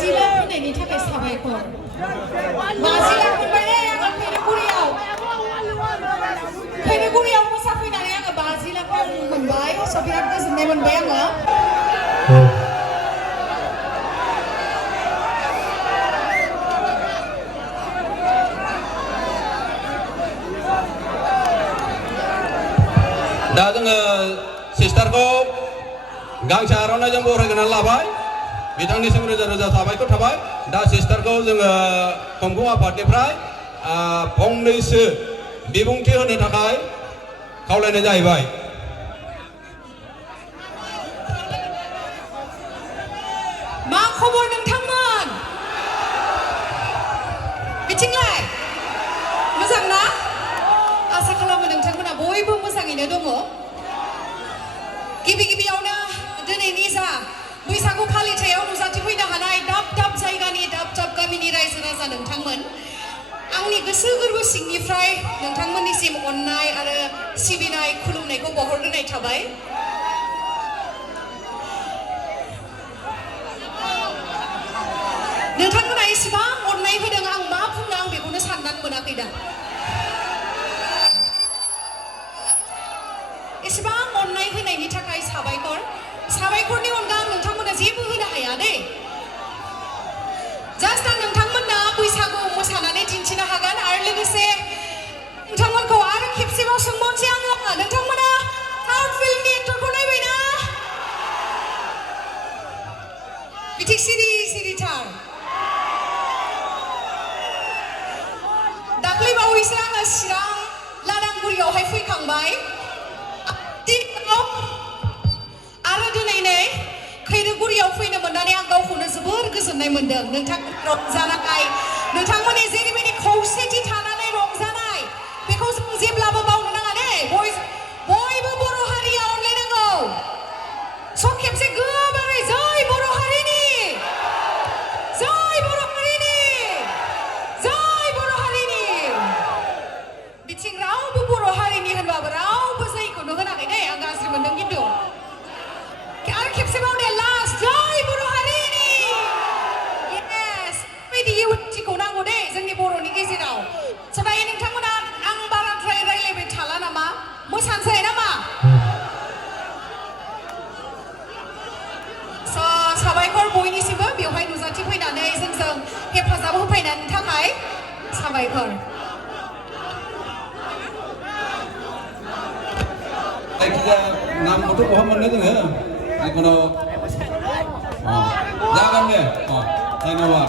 बाजिला फैनायनि थाखाय साबायखर बाजिला मोनबाय दे आङो खैरगुरियाव मोसाफैनानै आङो बाजिलाखौ मोनबाय स' बिराद गोजोननाय मोनबाय आङो दा जोङो सिस्टारखौ गांसे आर'नाइजों बरायग्रोनानै लाबाय बिथांनिसिम रोजा रोजा साबायखर थाबाय दा सिस्टारखौ जोङो खुंफुं आफादनिफ्राय फंनैसो बिबुंथि होनो थाखाय खावलायनाय जाहैबाय मा खबर नोंथांमोन बिथिंलाय मोजां ना आसा खालामो नोंथांमोना बयबो मोजाङैनो दङ गिबियावनो दिनैनि जा बैसागु फालिथायाव नुजाथिफैनो हानाय दाब दाब जायगानि दाब दाब गामिनि रायजो राजा नोंथांमोन आंनि गोसो गोरबो सिंनिफ्राय नोंथांमोननिसिम अननाय आरो सिबिनाय खुलुमनायखौ बावहरग्रोनाय थाबाय नोंथांमोना एसेबां अननाय होदों आं मा बुंनो आं बेखौनो साननानै मोनाखै दा एसेबां अननाय होनायनि थाखाय साबायखरनि अनगा आं नोंथांमोना जेबो होनो हाया दे जास्ट आं नोंथांमोननो बैसागु मोसानानै दिन्थिनो हागोन आरो लोगोसे नोंथांमोनखौ आरो खेबसेबाव सोंबावनोसै आङो नोंथांमोना साउथ फिल्मनि एक्टरखौ नायबायना बिथिं सिरिथार दाख्लै बावैसो आङो चिरां लादांगुरियावहाय फैखांबाय आरो दिनै नै खैरगुरियाव फैनो मोननानै आं गावखौनो जोबोर गोजोननाय मोनदों नोंथांमोन रंजानाय नोंथांमोननि जेरैबायदि खौसेथि थानानै रंजानाय बेखौ जों जेब्लाबो बावनो नाङा दे बयबो बर' हारिया अनलायनांगौ स' खेबसे गोबारै जय बर' हारिनि जय बर' हारिनि जय बर' हारिनि बिथिं रावबो बर' हारिनि होनबाबो रावबो जयखौनो होनाखै दे आं गाज्रि मोनदों खिन्थु आरो खेबसेबाव दे लास्ट जय बर' हारिनि येस बेबायदि इउनिटिखौ नांगौ दे जोंनि बर'नि गेजेराव स' दायो नोंथांमोना आं बाराद्राय रायलायबाय थाला नामा मोसानोसै नामा स' साबायखर बयनिसिमबो बेवहाय नुजाथिफैनानै जोंजों हेफाजाब होफैनायनि थाखाय साबायखर जायखिजाया नामखौथ' बहा मोननो जोङो जिखुनु जागोन दे धन्यबाद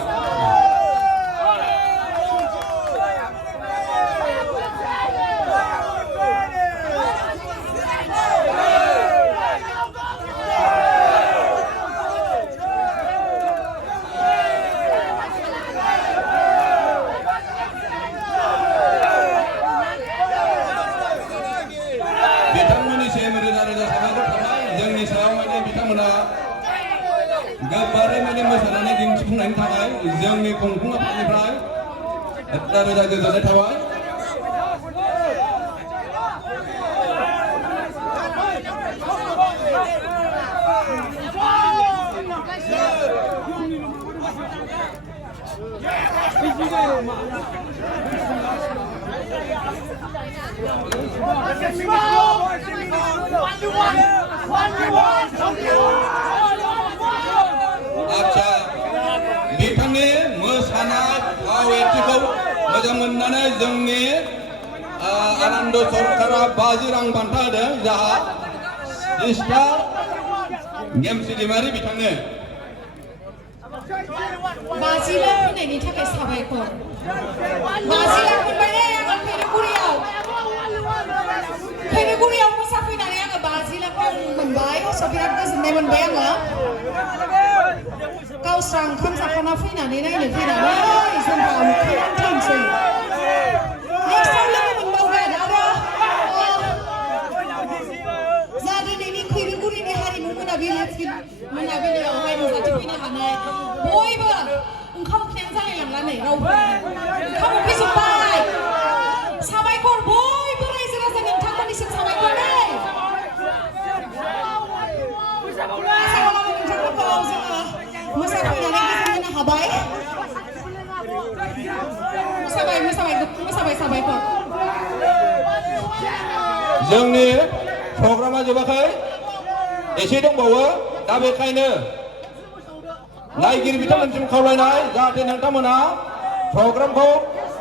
बिथांमोननिसिम रोजा रोजा साबायखर थाबाय जोंनि सायाव माने बिथांमोना गोबारै माने मोसानानै दिन्थिफुंनायनि थाखाय जोंनि खुंफुं आफादनिफ्राय रोजा रोजा गोजोननाय थाबाय आच्छा बिथांनि मोसानाय फाव एक्टिंखौ मोजां मोननानै जोंनि आनन्द सरकारा 50 रां बान्था होदों जाहा सिस्टार गेमस्रि दैमारि बिथांनो बाजिला फैनायनि थाखाय साबायखर बाजिला मोनबाय दे आङो खैरगुरियाव मोसाफैनानै आङो बाजिलाखौ मोनबाय स' बिराद गोजोननाय मोनबाय आङो गावस्रा ओंखाम जाखांना फैनानै नायनो फैनानै जोंहा ओंखामानो टाइमसै नेक्स्टआव लोगो मोनबावगोन आरो जा दिनैनि खैरगुरिनि हारिमु मोनाबिलियावहाय नुजाथिफैनो हानाय बयबो ओंखाम उखैनानै जालायलांला नै रावबो ओंखाम उखैजोब्बाय साबायखर बयबो रायजो राजा नोंथांमोननिसिम साबायखर दे मोसाफैनानै गोजोन होनो थाबाय मोसाबाय साबायखर जोंनि प्रग्रामा जोबाखै एसे दंबावो दा बेखायनो नायगिरि बिथांमोनसिम खावलायनाय जाहाथे नोंथांमोना प्रग्रामखौ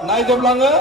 नायजोबलाङो